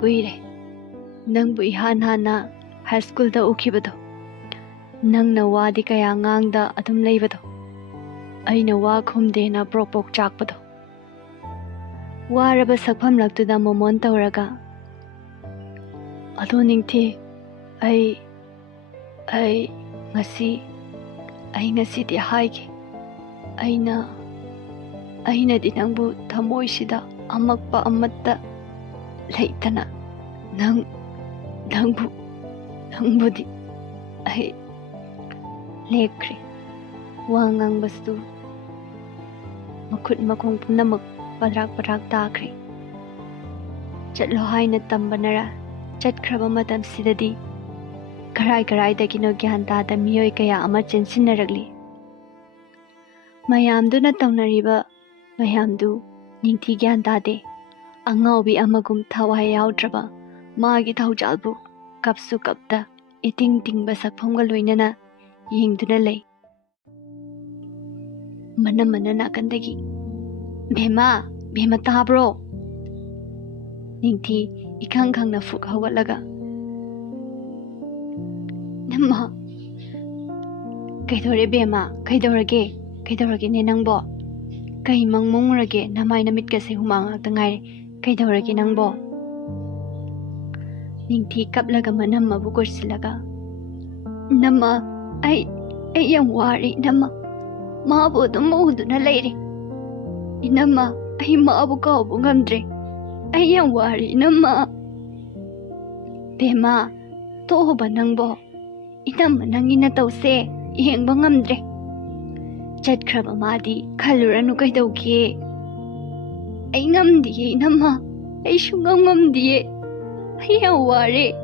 ꯀꯨꯏꯔꯦ ꯅꯪꯕꯨ ꯏꯍꯥꯟ ꯍꯥꯟꯅ ꯍꯥꯏ ꯁ꯭ꯀꯨꯜꯗ ꯎꯈꯤꯕꯗꯣ ꯅꯪꯅ ꯋꯥꯗꯤ ꯀꯌꯥ ꯉꯥꯡꯗ ꯑꯗꯨꯝ ꯂꯩꯕꯗꯣ ꯑꯩꯅ ꯋꯥ ꯈꯨꯝꯗꯦꯅ ꯄ꯭ꯔꯣꯛ ꯆꯥꯛꯄꯗꯣ ꯋꯥꯔꯕ ꯁꯛꯐꯝꯂꯛꯇꯨꯗ ꯃꯣꯃꯣꯟ ꯇꯧꯔꯒ ꯑꯗꯣ ꯅꯤꯡꯊꯤ ꯑꯩ ꯉꯁꯤꯗꯤ ꯍꯥꯏꯒꯦ ꯑꯩꯅꯗꯤ ꯅꯪꯕꯨ ꯊꯃꯣꯏꯁꯤꯗ ꯑꯃꯛꯄ ꯑꯃꯠꯇ ꯂꯩꯇꯅ ꯅꯪꯕꯨꯗꯤ ꯑꯩ ꯂꯦꯞꯈ꯭ꯔꯦ ꯋꯥ ꯉꯥꯡꯕꯁꯨ ꯃꯈꯨꯠ ꯃꯈꯣꯡ ꯄꯨꯝꯅꯃꯛ ꯄꯗ꯭ꯔꯥꯛ ꯇꯥꯈ꯭ꯔꯦ ꯆꯠꯂꯣ ꯍꯥꯏꯅ ꯇꯝꯕꯅꯔ ꯆꯠꯈ꯭ꯔꯕ ꯃꯇꯝꯁꯤꯗꯗꯤ ꯀꯔꯥꯏꯗꯒꯤꯅꯣ ꯒ꯭ꯌꯥꯟ ꯇꯥꯗ ꯃꯤꯑꯣꯏ ꯀꯌꯥ ꯑꯃ ꯆꯦꯟꯁꯤꯟꯅꯔꯛꯂꯤ ꯃꯌꯥꯝꯗꯨꯅ ꯇꯧꯅꯔꯤꯕ ꯃꯌꯥꯝꯗꯨ ꯅꯤꯡꯊꯤ ꯒ꯭ꯌꯥꯟ ꯇꯥꯗꯦ ꯑꯉꯥꯎꯕꯤ ꯑꯃꯒꯨꯝ ꯊꯋꯥꯏ ꯌꯥꯎꯗ꯭ꯔꯕ ꯃꯥꯒꯤ ꯊꯧꯖꯥꯜꯕꯨ ꯀꯞꯁꯨ ꯀꯞꯇ ꯏꯇꯤꯡ ꯇꯤꯡꯕ ꯁꯛꯐꯝꯒ ꯂꯣꯏꯅꯅ ꯌꯦꯡꯗꯨꯅ ꯂꯩ ꯃꯅꯝ ꯅꯥꯀꯟꯗꯒꯤ ꯚꯦꯃꯥ ꯇꯥꯕ꯭ꯔꯣ ꯅꯤꯡꯊꯤ ꯏꯈꯪ ꯈꯪꯅ ꯐꯨꯛ ꯍꯧꯒꯠꯂꯒ ꯅꯝꯃ ꯀꯩꯗꯧꯔꯦ ꯚꯦꯃꯥ ꯀꯩꯗꯧꯔꯒꯦꯅꯦ ꯅꯪꯕꯣ ꯀꯩ ꯃꯪꯃꯨꯔꯒꯦ ꯅꯃꯥꯏ ꯅꯃꯤꯠꯀꯁꯦ ꯍꯨꯃꯥꯡ ꯉꯥꯛꯇ ꯉꯥꯏꯔꯦ ꯀꯩꯗꯧꯔꯒꯦ ꯅꯪꯕꯣ ꯅꯤꯡꯊꯤ ꯀꯞꯂꯒ ꯃꯅꯝꯃꯕꯨ ꯀꯣꯏꯁꯤꯜꯂꯒ ꯅꯝꯃ ꯑꯩ ꯌꯥꯝ ꯋꯥꯔꯦ ꯅꯝꯃ Mabu adum uduna leiri. Inamma, ai maabu kaubu ngamdre. Ai yang wari inamma. Bema, toba nangbo. Inamma nangina tause, ihengba ngamdre. Chadkraba madi, kaluranu kaidauki. Ai ngamdiye inamma. Ai shungam ngamdiye. Ai yang wari.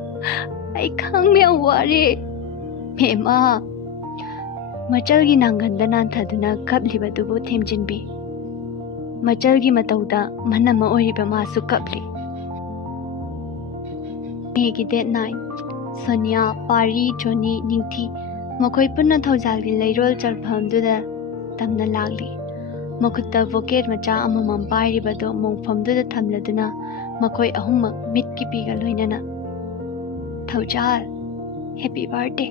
Ai khang yang wari. Bema, Machalgi nangganda nantaduna kablibadubu themjinbi. Machalgi matauda manama oriba masu kapli. Egi date 9. Sonia, Pari, Johnny, Ningthi, Makoi punna thaujalgi leirol chalphamduda tamna lagli. Makutta voket macha amamam pairibado mongfamduda thamladuna makoi ahummak mitki piga loinana. Thaujal, happy birthday.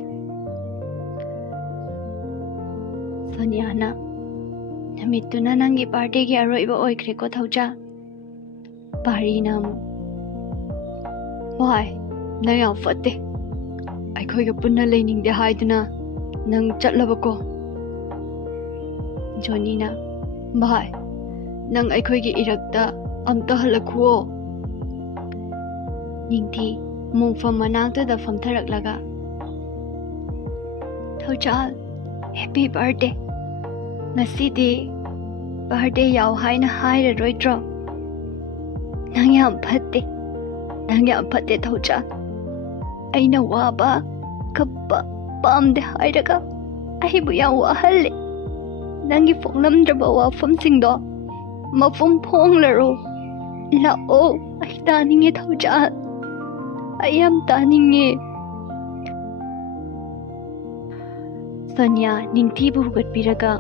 Sonia, namituna nangi birthday ki aroiba oikre ko thauja. Pari namu. Why? Nang yang fatte. Ai khoi ga punna leining de haiduna nang chatlaba ko. Johnny na. Bye. Nang ai khoi gi irakta amta halakhuo. Ningthi mongfam manakta da famtharak laga. Thaujal, happy birthday. Ngasidi birthday yaw haina hairaroidro. Nang yam phatte. Nang yam phatte Thaujal. Aina waba kappa pamde hairaga aibu yam wahalle. Nangi phonglamdraba wafamsingdo mafum phonglaro. Lao ai taninge Thaujal. I am taninge. Sonia, Ningthi bu hugatpiraga.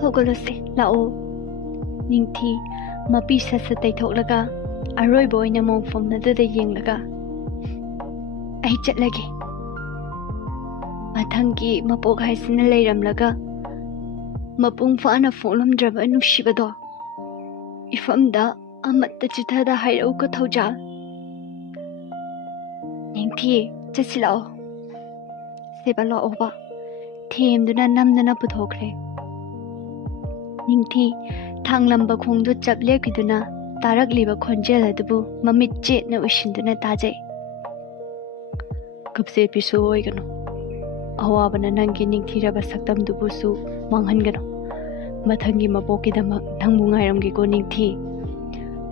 Hogolose, lao. Ningthi, mapi sasa taitholaga. Aroi boy na mongfam na duda yenglaga. Ai chatlagi. Mathangi mapok haisina leiramlaga. Mapung faana phonglamdraba nushibado. Ifamda amatta chithada hairau ko Thaujal. Ningthi, chasilao. Seba lo oba. Themduna namdana puthokre. Ningthi, thanglamba khongdu chaple kiduna taragliba khonjel adubu mamit chetna ushinduna tajai. Kapse pisu oigano. Awabana nangi Ningthi raba saktam dubusu manghangano. Mathangi mapokidamak nangbu ngairamgi ko Ningthi.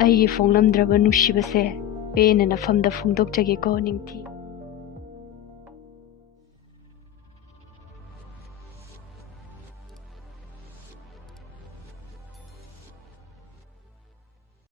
Aigi phonglamdraba nushibase pena na famda phongdokjage ko Ningthi.